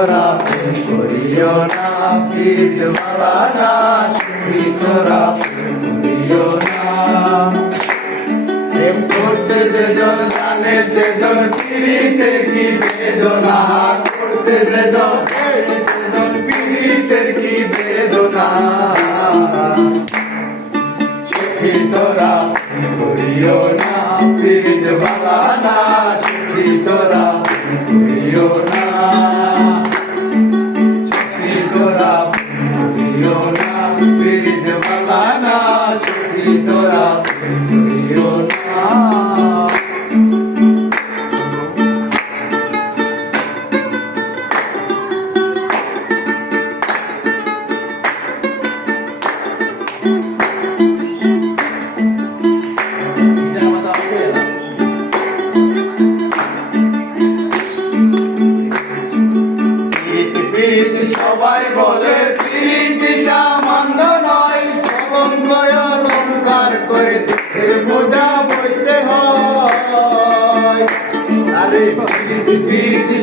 তোরা প্রেম করিও না বীরবালা না সখী তোরা প্রেম করিও না প্রেম করছে যে জন জানে সে জন পীড়িতের কি বেদনা করছে যে জন সে জন পীড়িতের কি বেদনা সুখী তোরা প্রেম করিও না পীড়িত বালা না তোরা পীড়িত সবাই বলে নয় করে বোঝা বইতে হয়। আরে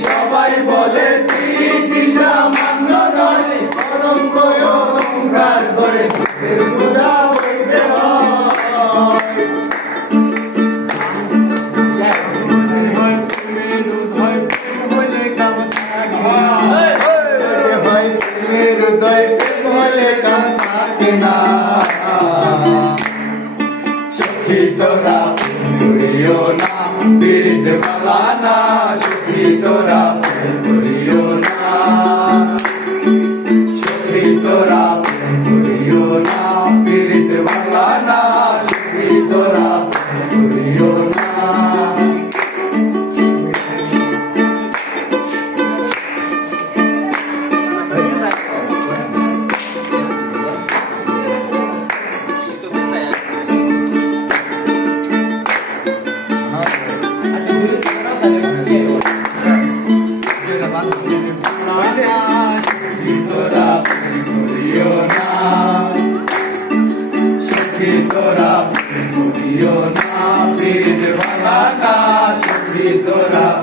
সবাই বলে সামান্য নয় কলঙ্ক অলঙ্কার পীড়িত বালা না সখী তোরা। করিও না